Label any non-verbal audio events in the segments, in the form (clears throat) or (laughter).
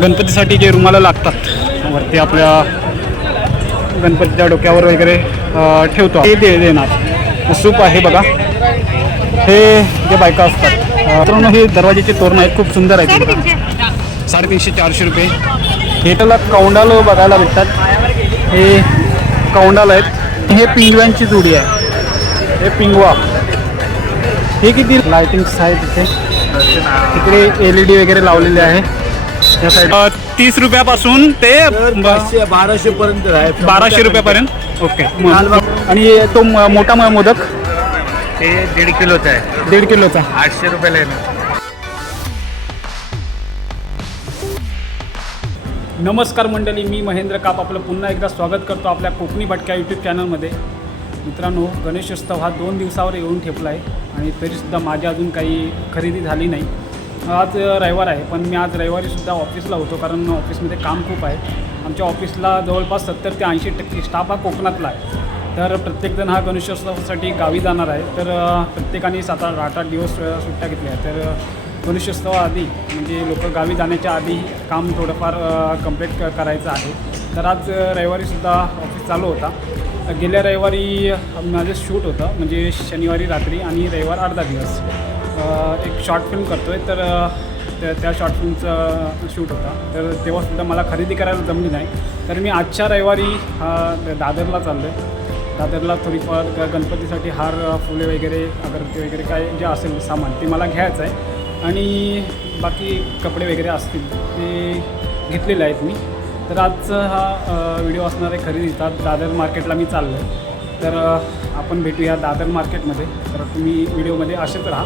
गणपतीसाठी जे रुमाला लागतात वरती आपल्या गणपतीच्या डोक्यावर वगैरे ठेवतो ते दे देणार. सूप आहे बघा. हे जे बायका असतात अ, मित्रांनो हे दरवाजेचे तोरण आहेत. खूप सुंदर आहेत. साडेतीनशे चारशे रुपये. हे त्याला कौंडाल बघायला भेटतात. हे कौंडाल आहेत. हे पिंगव्यांची जोडी आहे. हे पिंगवा. हे किती? लाइटिंग्स आहेत तिथे. तिकडे एल ई डी वगैरे लावलेले आहे. या साईड तीस रुपयापासून ते पाचशे बाराशे पर्यंत आहे. बाराशे रुपयापर्यंत. ओके. आणि तो म- मोठा म- मोदक? ते दीड किलोचं आहे. दीड किलोचा. आठशे रुपयाला आहे नमस्कार मंडळी मी महेंद्र काप आपलं पुन्हा एकदा स्वागत करतो आपल्या कोकणी भटक्या यूट्यूब चॅनलमध्ये मित्रांनो गणेशोत्सव हा दोन दिवसावर येऊन ठेपला आहे आणि तरीसुद्धा माझी अजून काही खरेदी झाली नाही. आज रविवार आहे पण मी आज रविवारीसुद्धा ऑफिसला होतो कारण ऑफिसमध्ये काम खूप आहे. आमच्या ऑफिसला जवळपास सत्तर ते ऐंशी टक्के स्टाफ हा कोकणातला आहे. तर प्रत्येकजण हा गणेशोत्सवासाठी गावी जाणार आहे. तर प्रत्येकाने सात आठ आठ आठ दिवस सुट्ट्या घेतल्या आहेत. तर गणेशोत्सवाआधी म्हणजे लोक गावी जाण्याच्या आधी काम थोडंफार कंप्लीट क करायचं आहे. तर आज रविवारीसुद्धा ऑफिस चालू होता. गेल्या रविवारी माझं शूट होतं म्हणजे शनिवारी रात्री आणि रविवार अर्धा दिवस. एक शॉर्ट फिल्म करतो आहे तर त्या त्या शॉर्ट फिल्मचा शूट होता. तर तेव्हासुद्धा मला खरेदी करायला जमली नाही. तर मी आजच्या रविवारी हा दादरला चाललो आहे दादरला थोडीफार ग गणपतीसाठी हार फुले वगैरे अगरबत्ती वगैरे काय जे असेल सामान ते मला घ्यायचं आहे आणि बाकी कपडे वगैरे असतील ते घेतलेले आहेत मी. तर आजचा हा व्हिडिओ असणार आहे खरेदीचा. दादर मार्केटला मी चाललो आहे तर आपण भेटूया दादर मार्केटमध्ये तर तुम्ही व्हिडिओमध्ये असेच राहा.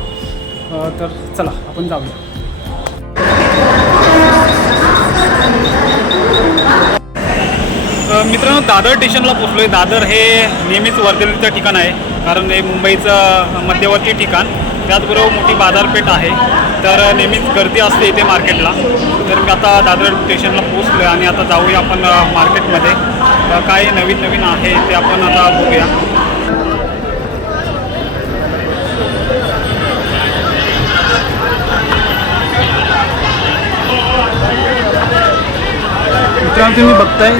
तर चला आपण जाऊया. मित्रांनो दादर स्टेशनला पोचलो आहे दादर हे नेहमीच वर्दळीचं ठिकाण आहे. कारण हे मुंबईचं मध्यवर्ती ठिकाण. त्याचबरोबर मोठी बाजारपेठ आहे. तर नेहमीच गर्दी असते इथे मार्केटला. तर मी आता दादर स्टेशनला पोचलो आहे आणि आता जाऊया आपण मार्केटमध्ये. काय नवीन नवीन आहे ते आपण आता बघूया. मित्रांनो तुम्ही बघताय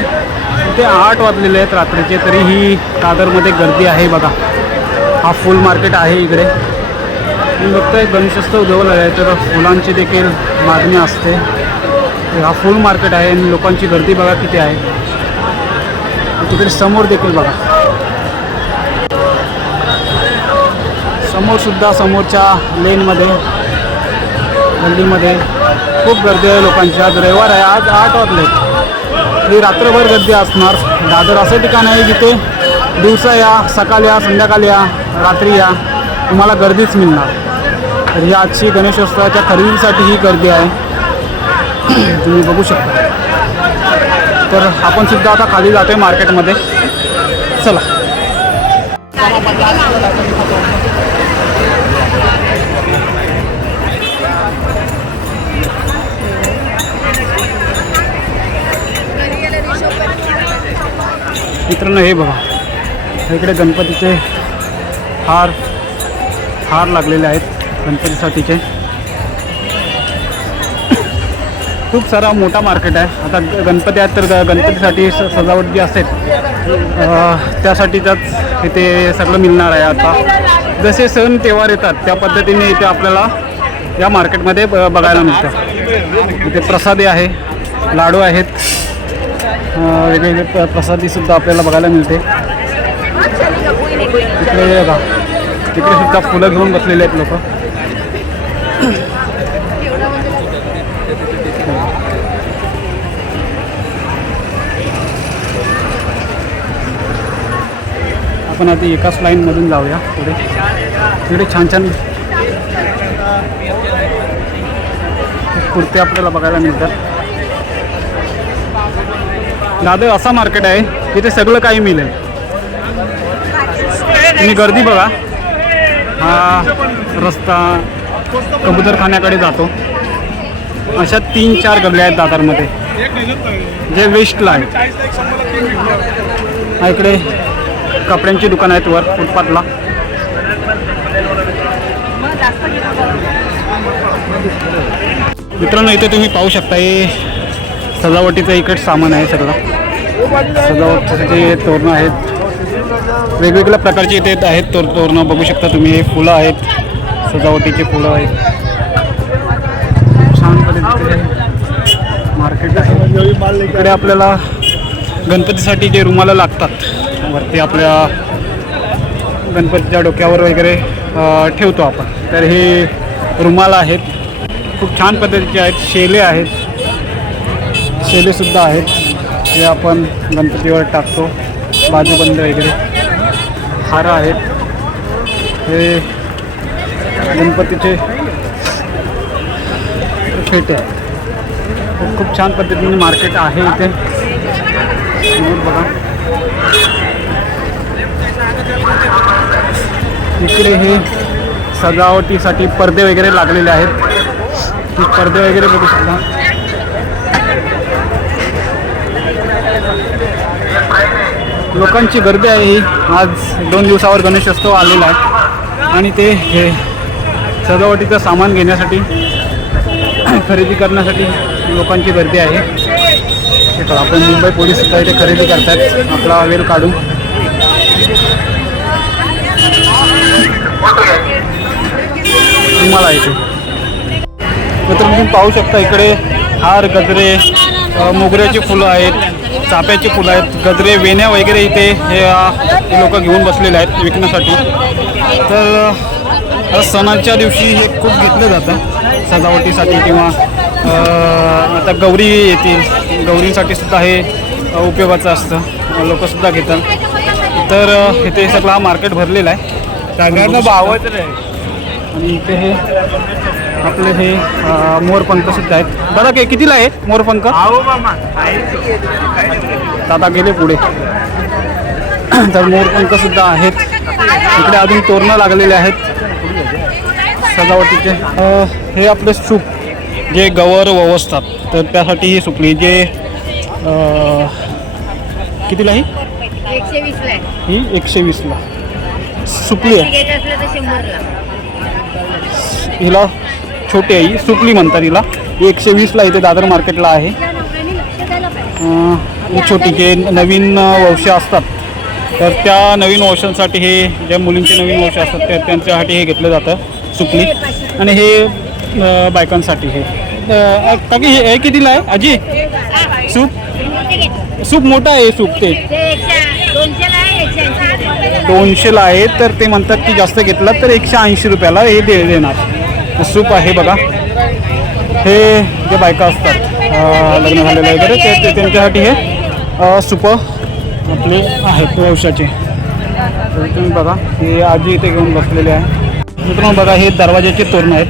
इथे आठ वाजलेले आहेत रात्रीचे तरीही दादरमध्ये गर्दी आहे बघा. हा फुल मार्केट आहे इकडे. तुम्ही बघताय गणेशोत्सव जवळ आहे तर फुलांची देखील मागणी असते. हा फुल मार्केट आहे आणि लोकांची गर्दी बघा किती आहे. तिकडे समोर देखील बघा. समोरसुद्धा समोरच्या लेनमध्ये गल्लीमध्ये खूप गर्दी आहे लोकांची. आज रविवार आहे आज आठ वाजले ही रात्रभर गर्दी असणार. दादर असं ठिकाण आहे जिथे दिवसा या सकाळी या संध्याकाळी या रात्री या तुम्हाला गर्दीच मिळणार. तर ही आजची गणेशोत्सवाच्या खरेदीसाठी ही गर्दी आहे. (clears throat) तुम्ही बघू शकता. तर आपण सुद्धा आता खाली जातोय मार्केटमध्ये. चला. मित्रांनो हे बघा. इकडे गणपतीचे हार हार लागलेले आहेत गणपतीसाठीचे. खूप सारा मोठा मार्केट आहे. आता गणपती आहेत तर ग- गणपतीसाठी स सजावट जी असेल त्यासाठीचाच इथे सगळं मिळणार आहे आता. जसे सण त्योहार येतात त्या पद्धतीने इथे आपल्याला या मार्केटमध्ये ब बघायला मिळतं. इथे प्रसादी आहे लाडू आहेत. वेगवेगळे प्र प्रसादीसुद्धा आपल्याला बघायला मिळते. तिकडे बघा. तिकडे सुद्धा फुलं घेऊन बसलेले आहेत लोक. आपण आधी एकाच लाईनमधून जाऊया पुढे. तिकडे छान छान कुर्ते आपल्याला बघायला मिळतात. दादर असा मार्केट आहे. इथे सगळं काही मिळेल. तुम्ही गर्दी बघा. हा रस्ता कबूतरखान्याकडे जातो. अशा तीन चार गल्ल्या आहेत दादरमध्ये. जे वेस्टला आहे इकडे कपड्यांची दुकानं आहेत वर फुटपाथला. मित्रांनो इथे तुम्ही पाहू शकता हे सजावटीचं इकडे सामान आहे सगळं. सजावटीचे तोरणं आहेत. वेगवेगळ्या प्रकारचे इथे आहेत तोर तोरणं. बघू शकता तुम्ही हे फुलं आहेत. सजावटीचे फुलं आहेत. छान पद्धतीचे मार्केट आहे. इकडे आपल्याला गणपतीसाठी जे रुमाला लागतात वरती आपल्या गणपतीच्या डोक्यावर वगैरे ठेवतो आपण. तर हे रुमाल आहेत. खूप छान पद्धतीचे आहेत. शेले आहेत. शेलेसुद्धा आहेत. जे आपण गणपतीवर टाकतो. बाजूबंद वगैरे. हार आहेत. हे गणपतीचे फेटे आहेत. खूप- छान पद्धतीने मार्केट आहे इथे. बघा. इकडे हे सजावटीसाठी पडदे वगैरे लागलेले आहेत. पडदे वगैरे बघू शकता. लोकांची गर्दी आहे ही. आज दोन दिवसावर गणेशोत्सव आलेला आहे. आणि ते हे सजावटीचं सामान घेण्यासाठी खरेदी करण्यासाठी लोकांची गर्दी आहे. हे आपण मुंबई पोलीस सुद्धा इथे खरेदी करतात. आपला वेळ काढून तुम्हाला इथे. तर तुम्ही पाहू शकता इकडे हार गजरे मोगऱ्याची फुलं आहेत. चाफ्याची फुलं आहेत गजरे वेण्या वगैरे इथे हे लोक घेऊन बसलेले आहेत विकण्यासाठी. तर सणाच्या दिवशी हे खूप घेतलं जातं सजावटीसाठी किंवा आता गौरी येतील. गौरींसाठी सुद्धा हे उपयोगाचं असतं. लोकसुद्धा घेतात. तर इथे सगळा मार्केट भरलेला आहे. सगळ्यांना भावच नाही. आणि इथे हे आपले हे मोरपंख सुद्धा आहेत. दादा के कितीला आहे मोरपंख? दादा गेले पुढे. तर मोरपंख सुद्धा आहेत. इकडे अजून तोरणं लागलेले आहेत. सजावटीचे. हे आपले सूप जे गवर ववसतात तर त्यासाठी ही सुपली जे कितीला ही? एकशे वीसला आहे. ही एकशे वीसला. सुपली आहे. हिला छोटी आहे ही सुपली म्हणतात तिला एकशे वीसला इथे दादर मार्केटला आहे. ही छोटी जे नवीन वंश असतात. तर त्या नवीन वंशांसाठी हे ज्या मुलींचे नवीन वंश असतात त्या त्यांच्यासाठी हे घेतलं जातं सुकली. आणि हे बायकांसाठी हे. काकी हे हे कितीला आहे? आजी? सूप? सूप मोठं आहे सूप ते. दोनशेला आहे दोनशेला आहे तर ते म्हणतात की जास्त घेतलं तर एकशे ऐंशी रुपयाला हे दे देणार. सूप आहे बघा. हे जे बायका असतात लग्न झालेले वगैरे ते त्यांच्यासाठी हे सूपं आपले आहेत तर तुम्ही बघा हे आजी इथे घेऊन बसलेले आहे. मित्रांनो बघा हे दरवाजाचे तोरण आहेत.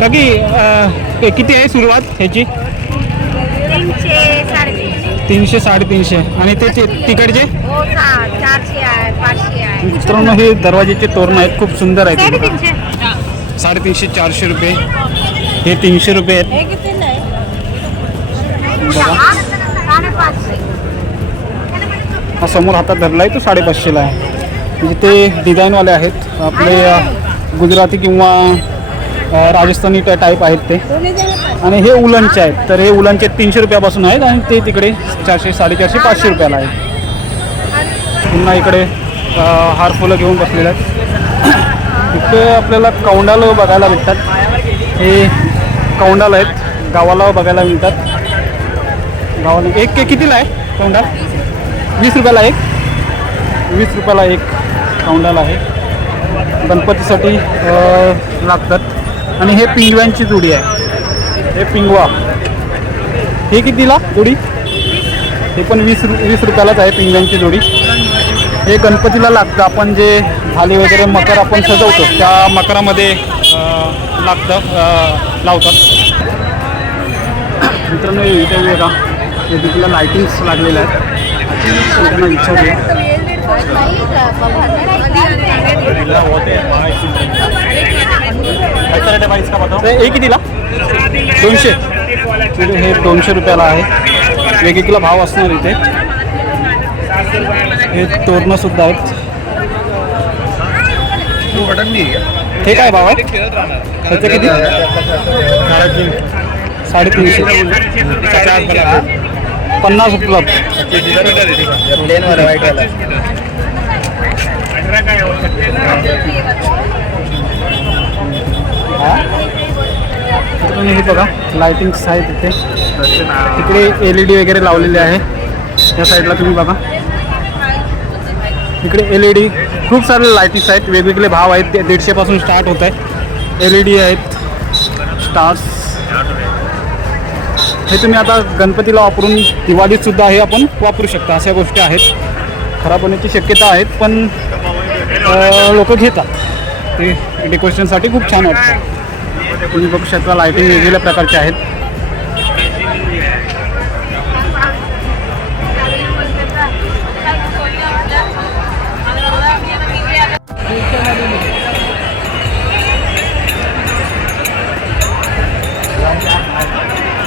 का की किती आहे सुरुवात ह्याची? तीनशे साडेतीनशे. तीनशे साडेतीनशे. आणि ते ते तिकडचे? हो मित्रांनो हे दरवाजेचे तोरण आहेत खूप सुंदर आहेत. साडेतीनशे चारशे रुपये. हे तीनशे रुपये आहेत. हे बघा. हा समोर हातात धरला आहे तो साडेपाचशेला आहे. म्हणजे ते डिझाईनवाले आहेत. आपले गुजराती किंवा राजस्थानी टा- टाईप आहेत ते. आणि हे उलनचे आहेत. तर हे उलनचे तीनशे रुपयापासून आहेत आणि ते तिकडे चारशे साडेचारशे पाचशे रुपयाला आहेत. पुन्हा इकडे हार फुलं घेऊन बसलेले आहेत. इकडे आपल्याला कौंडाल बघायला भेटतात. हे कौंडाल आहेत. गावाला बघायला मिळतात. गावाला एक के कितीला आहे कौंडाल वीस रुपयाला एक. वीस रुपयाला एक कौंडाल आहे. गणपतीसाठी लागतात. आणि हे पिंगव्यांची जोडी आहे. हे पिंगवा. हे कितीला जोडी? हे पण वीस रु वीस रुपयालाच आहे पिंगव्यांची जोडी. हे गणपतीला लागतं. आपण जे थाली वगैरे मकर आपण सजवतो त्या मकरामध्ये लागतं लावतात. मित्रांनो इथे का तिथल्या लायटिंग्स लागलेल्या आहेत. विचारूया. ते हे कितीला? दोनशे. हे दोनशे रुपयाला आहे. वेगवेगळा भाव असणार इथे. हे तोरणं सुद्धा आहेत. हे काय भाव आहे? त्याचे किती? साडेतीनशे. पन्नास उपलब्ध हे? बघा लाइटिंग्स आहेत तिथे तिकडे एल ई डी वगैरे लावलेले आहे. या साईडला तुम्ही बघा. इकडे एल ई डी खूप सारे लायटीस आहेत वेगवेगळे भाव आहेत ते दीडशेपासून स्टार्ट होत आहे. एल ई डी आहेत स्टार्स हे तुम्ही आता गणपतीला वापरून दिवाळीतसुद्धा हे आपण वापरू शकता अशा गोष्टी आहेत. खराब होण्याची शक्यता आहेत पण लोक घेतात. ते डेकोरेशनसाठी खूप छान वाटतं. तुम्ही बघू शकता लायटिंग वेगवेगळ्या प्रकारचे आहेत.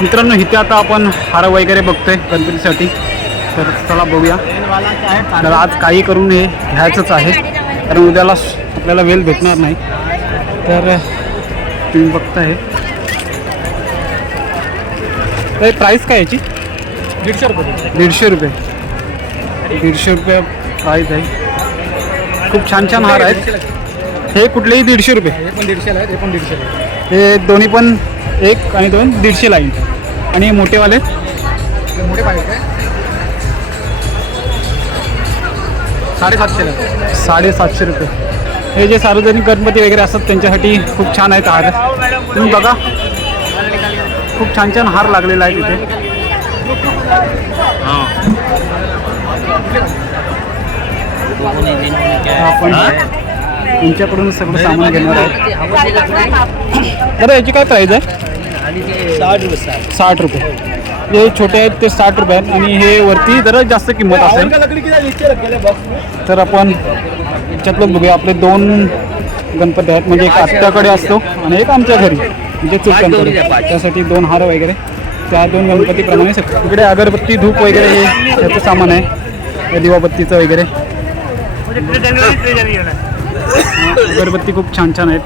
मित्रांनो इथे आता आपण हार वगैरे बघतोय गणपतीसाठी. तर चला बघूया. तर आज काही करून हे घ्यायचंच आहे. कारण उद्याला आपल्याला वेळ भेटणार नाही. तर तुम्ही बघताय. तर प्राईस काय याची? दीडशे रुपये दीडशे. रुपये. दीडशे रुपये प्राईस आहे. खूप छान छान हार आहेत. हे कुठलेही दीडशे रुपये. हे पण दीडशेला हे पण दीडशेला हे दोन्ही पण एक आणि दोन दीडशे लाईन. आणि हे मोठेवाले? हे मोठे पाहिजे साडेसातशेला आहेत. साडेसातशे रुपये. हे जे सार्वजनिक गणपती वगैरे असतात त्यांच्यासाठी खूप छान आहेत हार. तुम्ही बघा. खूप छान छान हार लागलेला आहे तिथे आपण तुमच्याकडून सगळं सामान घेणार आहोत. तर याची काय प्राईज आहे? साठ रुपये साठ. रुपये. जे छोटे आहेत ते साठ रुपये आहेत. आणि हे वरती जरा जास्त किंमत असेल. तर आपण याच्यातलं बघूया. आपले दोन गणपती आहेत. म्हणजे एक आत्याकडे असतो आणि एक आमच्या घरी. म्हणजे चुलत्यांकडे. त्यासाठी दोन हार वगैरे. त्या दोन गणपतीप्रमाणे सगळं. इकडे अगरबत्ती धूप वगैरे हे त्याचं सामान आहे. हे दिवाबत्तीचं वगैरे. अगरबत्ती खूप छान छान आहेत.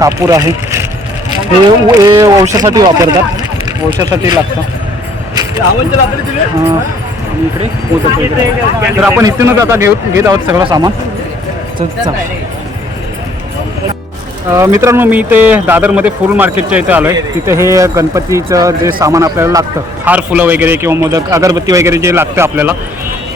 कापूर आहे. हे हे वंशासाठी वापरतात. वंशासाठी लागतं. इकडे. तर आपण इथूनच आता घेऊ घेत आहोत सगळं सामान. चल, चला. मित्रांनो मी इथे दादरमध्ये फुल मार्केटच्या इथे आलो आहे तिथे हे गणपतीचं जे सामान आपल्याला लागतं हार फुलं वगैरे किंवा मोदक अगरबत्ती वगैरे जे लागतं आपल्याला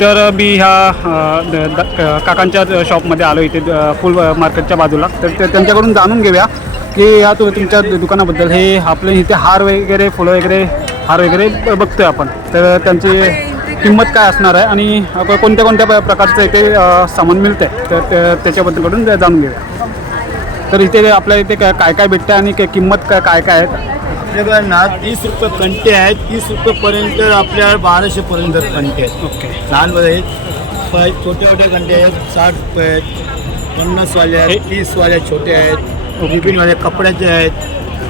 तर मी ह्या द- काकांच्या शॉपमध्ये आलो इथे फुल मार्केटच्या बाजूला. तर ते- त्यांच्याकडून जाणून घेऊया की ह्या तु तुमच्या दुकानाबद्दल हे आपले इथे हार वगैरे फुलं वगैरे हार वगैरे बघतोय आपण. तर त्यांची किंमत काय असणार आहे आणि कोणत्या कोणत्या प- प्रकारचं इथे सामान मिळतं आहे तर त्याच्याबद्दलकडून जाणून घेऊया. तर इथे आपल्या इथे काय काय काय भेटतं आणि काय किंमत काय काय काय आहे? आपल्याकडे ना तीस रुपये कंटे आहेत. तीस रुपयेपर्यंत आपल्या बाराशे पर्यंत कंटे आहेत. ओके. लहानमध्ये आहेत. प- छोटे छोटे कंटे आहेत. साठ रुपये आहेत. पन्नासवाले आहेत. हे- तीसवाले छोटे आहेत. रिबिनवाले कपड्याचे आहेत.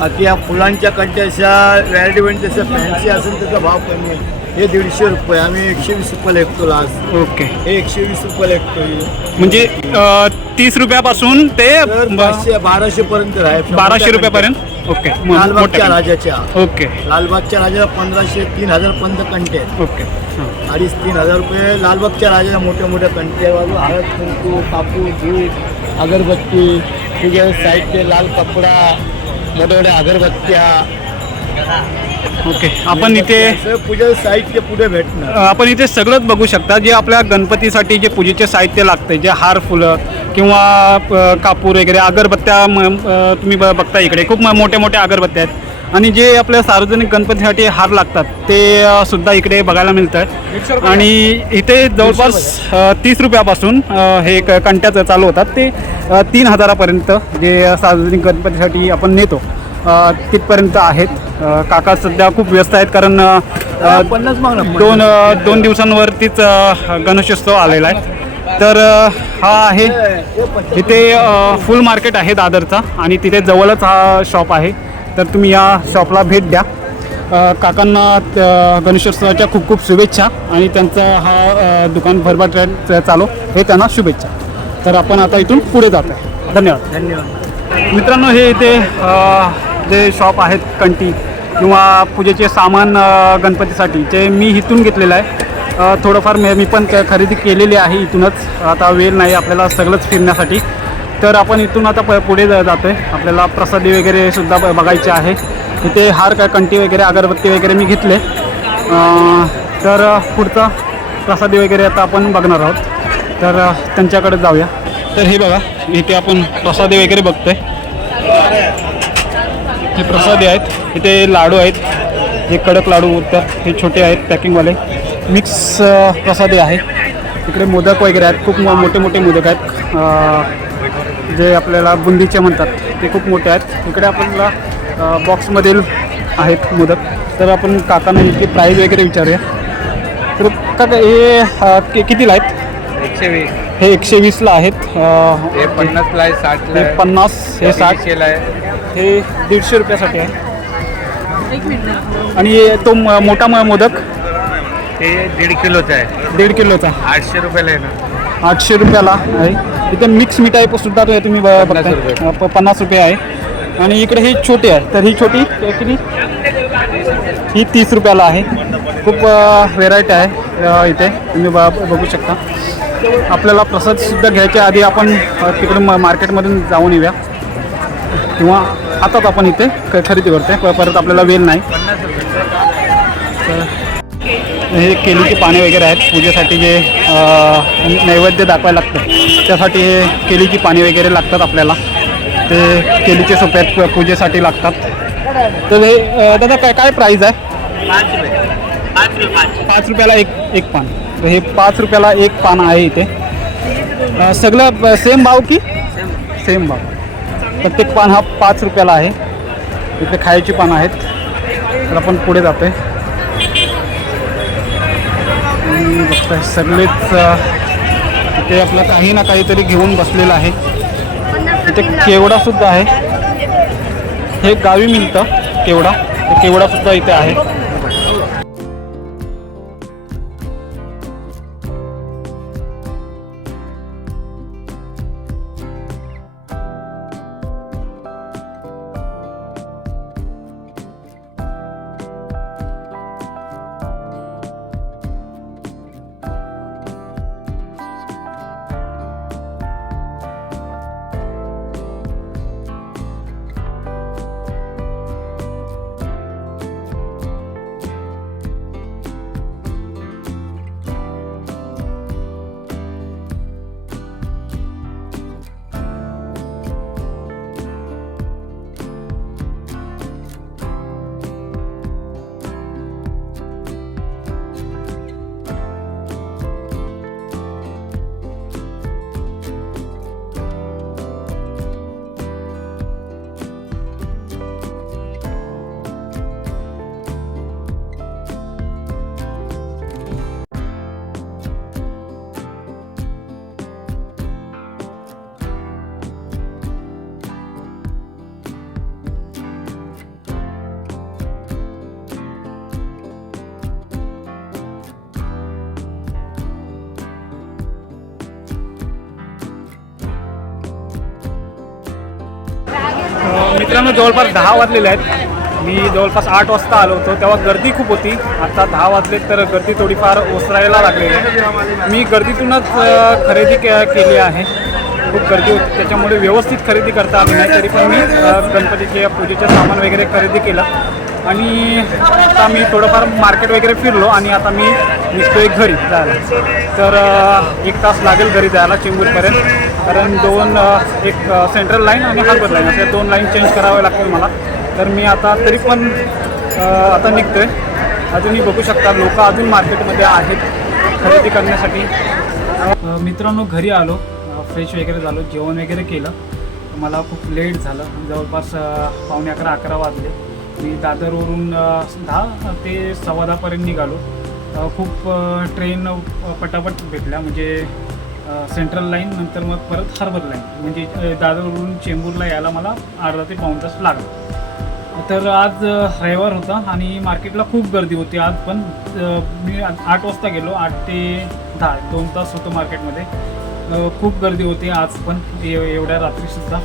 आता या फुलांच्या कंट्याच्या व्हॅरायटी जसं फॅन्सी असेल त्याचा भाव कमी आहे. हे दीडशे रुपये आम्ही एकशे वीस रुपयाला विकतो लास्ट ओके. हे एकशे वीस रुपयाला विकतो म्हणजे तीस रुपयापासून ते पाचशे बाराशे पर्यंत आहे बाराशे रुपयापर्यंत? ओके. म- लालबागच्या मोठ्या. राजाच्या. ओके. लालबागच्या राजाला पंधराशे तीन हजार पर्यंत कंटे. आहेत ओके. हां. अडीच तीन हजार रुपये. लालबागच्या राजाला मोठे मोठे कंटे. आहे बाजू हळद कुंकू कापूर धूप अगरबत्ती. तुझे साहित्य लाल कपडा मोठ्या मोठ्या अगरबत्त्या. ओके. आपण इथे असं पूजेचं साहित्य पुढे भेटणार. आपण इथे सगळंच बघू शकता जे आपल्या गणपतीसाठी जे पूजेचे साहित्य लागते जे हार फुलं किंवा कापूर वगैरे अगरबत्त्या म- अ, तुम्ही ब- बघता इकडे. खूप म- मोठ्या मोठ्या अगरबत्त्या आहेत. आणि जे आपल्या सार्वजनिक गणपतीसाठी हार लागतात ते अ, सुद्धा इकडे बघायला मिळतं आणि इथे जवळपास तीस रुपयापासून अ, हे क- कंट्याचं चालू होतात. ते अ, तीन हजारापर्यंत जे सार्वजनिक गणपतीसाठी आपण नेतो. तिथपर्यंत आहेत. काका सध्या खूप व्यस्त आहेत कारण पन्नास दोन दोन दिवसांवरतीच गणेशोत्सव आलेला आहे. तर हा आहे इथे फुल मार्केट आहे दादरचा आणि तिथे जवळच हा शॉप आहे. तर तुम्ही या शॉपला भेट द्या. काकांना गणेशोत्सवाच्या खूप खूप शुभेच्छा आणि त्यांचा हा दुकान भरभराट चालू. हे त्यांना शुभेच्छा. तर आपण आता इथून पुढे जातो आहे धन्यवाद. धन्यवाद. मित्रांनो हे इथे जे शॉप आहेत कंटी किंवा पूजेचे सामान गणपतीसाठी जे मी इथून घेतलेलं आहे. थोडंफार मे मी पण खरेदी केलेली आहे इथूनच. आता वेळ नाही आपल्याला सगळंच फिरण्यासाठी. तर आपण इथून आता प पुढे जा- जातो आहे आपल्याला प्रसादी वगैरे सुद्धा ब- बघायचे आहे. इथे हार का कंटी वगैरे अगरबत्ती वगैरे मी घेतले. तर पुढचा प्रसादी वगैरे आता आपण बघणार आहोत. तर त्यांच्याकडे जाऊया. तर हे बघा इथे आपण प्रसादी वगैरे बघतो आहे हे प्रसादी आहेत. इथे लाडू आहेत. हे कडक लाडू उरतात हे छोटे आहेत पॅकिंगवाले. मिक्स प्रसादी आहे. इकडे मोदक वगैरे आहेत. खूप मो- मोठे मोठे मोदक आहेत. जे आपल्याला बुंदीचे म्हणतात. ते खूप मोठे आहेत. इकडे आपल्याला बॉक्समधील आहेत मोदक. तर आपण काकांना इथे प्राईज वगैरे विचारूया. तर काका हे कितीला आहेत? एकशे वीस. हे एकशे वीसला आहेत. पन्नासला आहे साठला पन्नास हे साठ. दीडशेला आहे. हे दीडशे रुपयासाठी आहे. आणि तो मोठा म- मोदक? ते दीड किलोचं आहे. दीड किलोचा. आठशे रुपयाला आहे ना. आठशे रुपयाला आहे. इथे मिक्स मिठाई सुद्धा तो तुम्ही पन्नास रुपये. आहे. आणि इकडे ही छोटी आहे. तर ही छोटी किती? ही तीस रुपयाला आहे. खूप व्हेरायटी आहे इथे. तुम्ही ब बघू शकता. आपल्याला प्रसाद सुद्धा घ्यायच्या आधी आपण तिकडे म मार्केटमधून जाऊन येऊया. किंवा आताच आपण इथे खरेदी करते परत आपल्याला वेळ नाही. तर हे केलीची पाने वगैरे आहेत. पूजेसाठी जे नैवेद्य दाखवायला लागतं त्यासाठी हे केलीची पाने वगैरे लागतात आपल्याला. ते केलीचे सोपे आहेत प- पूजेसाठी लागतात. तर हे दादा काय काय प्राईज आहे? पाच रुपयाला एक एक पान. तर हे पाच रुपयाला एक पान आहे इथे. सगळं सेम भाव की? सेम भाव. प्रत्येक पान हा पाच रुपयाला आहे. इथे खायची पान आहेत. तर आपण पुढे जातोय. बघताय. सगळेच इथे आपलं काही ना काहीतरी घेऊन बसलेलं आहे. इथे केवडा सुद्धा आहे. हे गावी मिळतं केवडा. केवडासुद्धा केवडा सुद्धा इथे आहे. मित्रांनो जवळपास दहा वाजलेले आहेत. मी जवळपास आठ वाजता आलो होतो तेव्हा गर्दी खूप होती. आता दहा वाजले तर गर्दी थोडीफार ओसरायला लागलेली आहे. मी गर्दीतूनच खरेदी के केली आहे. खूप गर्दी होती त्याच्यामुळे व्यवस्थित खरेदी करता आली नाही तरी पण मी गणपतीच्या गणपतीचे पूजेचे सामान वगैरे खरेदी केलं. आणि आता मी थोडंफार मार्केट वगैरे फिरलो आणि आता मी निघतोय घरी जायला. तर एक तास लागेल घरी जायला चेंबूरपर्यंत. कारण दोन एक सेंट्रल लाईन आणि हार्बर लाईन अशा दोन लाईन चेंज करावे लागतील मला. तर मी आता तरी पण आता निघतो आहे अजूनही बघू शकता लोक अजून मार्केटमध्ये आहेत खरेदी करण्यासाठी. मित्रांनो घरी आलो. फ्रेश वगैरे झालो जेवण वगैरे केलं. मला खूप लेट झालं. जवळपास पावणे अकरा अकरा वाजले. मी दादरवरून दहा ते सव्वा दहापर्यंत निघालो. खूप ट्रेन पटापट भेटल्या. म्हणजे सेंट्रल लाईन नंतर मग परत हार्बर लाईन म्हणजे दादरवरून चेंबूरला यायला मला अर्धा ते पाऊण तास लागला. तर आज रविवार होता आणि मार्केटला खूप गर्दी होती. आज पण मी आठ वाजता गेलो. आठ ते दहा दोन तास होतो मार्केटमध्ये खूप गर्दी होती आज पण. एवढ्या रात्रीसुद्धा.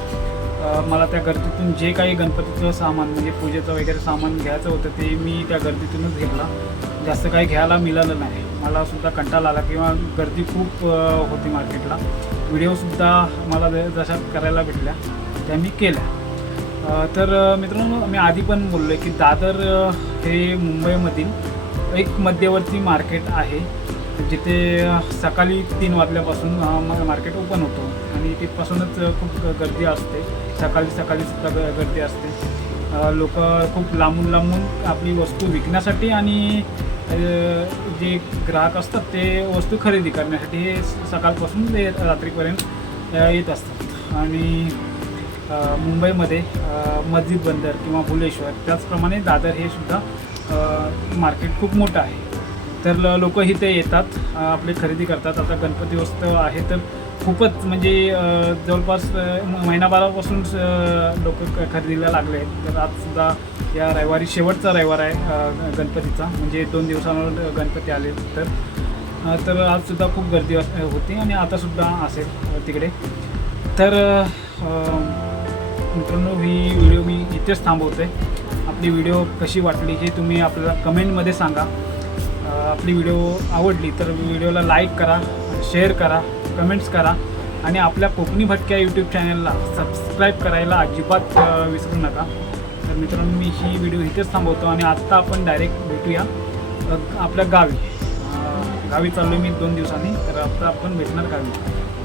मला त्या गर्दीतून जे काही गणपतीचं सामान म्हणजे पूजेचं वगैरे सामान घ्यायचं होतं ते मी त्या गर्दीतूनच घेतला. जास्त काही घ्यायला मिळालं नाही. मला सुद्धा कंटाळा आला किंवा गर्दी खूप होती मार्केटला. व्हिडिओसुद्धा मला ज- जशा करायला भेटल्या त्या मी केल्या. तर मित्रांनो मी आधी पण बोललो आहे की दादर हे मुंबईमधील एक मध्यवर्ती मार्केट आहे. जिथे सकाळी तीन वाजल्यापासून मार्केट ओपन होतो. आणि तिथपासूनच खूप गर्दी असते. सकाळी सकाळी सुद्धा ग- गर्दी असते. लोक खूप लांबून लांबून आपली वस्तू विकण्यासाठी आणि जे ग्राहक असतात ते वस्तू खरेदी करण्यासाठी हे सकाळपासून ते रात्रीपर्यंत येत असतात. आणि मुंबईमध्ये मस्जिद बंदर किंवा भुलेश्वर त्याचप्रमाणे दादर हे सुद्धा मार्केट खूप मोठं आहे. तर लोक इथे येतात आपले खरेदी करतात. आता गणपती उत्सव आहे तर खूपच म्हणजे जवळपास महिनाभरापासून लोक खरेदीला लागले आहेत. तर आजसुद्धा या रविवारी शेवटचा रविवार आहे ग- गणपतीचा. म्हणजे दोन दिवसांवर गणपती आले तर. तर आजसुद्धा खूप गर्दी होती आणि आतासुद्धा असेल तिकडे. तर मित्रांनो ही व्हिडिओ मी इथेच थांबवतो आहे आपली व्हिडिओ कशी वाटली हे तुम्ही आपल्याला कमेंटमध्ये सांगा. आपली व्हिडिओ आवडली तर व्हिडिओला लाईक करा. शेअर करा कमेंट्स करा आणि आपल्या कोकणी भटक्या यूट्यूब चॅनलला सबस्क्राईब करायला अजिबात विसरू नका. तर मित्रांनो मी ही व्हिडिओ इथेच थांबवतो आणि आत्ता आपण डायरेक्ट भेटूया आपल्या गावी. गावी चाललो मी दोन दिवसांनी तर आता आपण भेटणार गावी.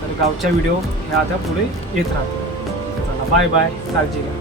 तर गावच्या व्हिडिओ ह्या आता पुढे येत राहतील. चला बाय बाय काळजी घ्या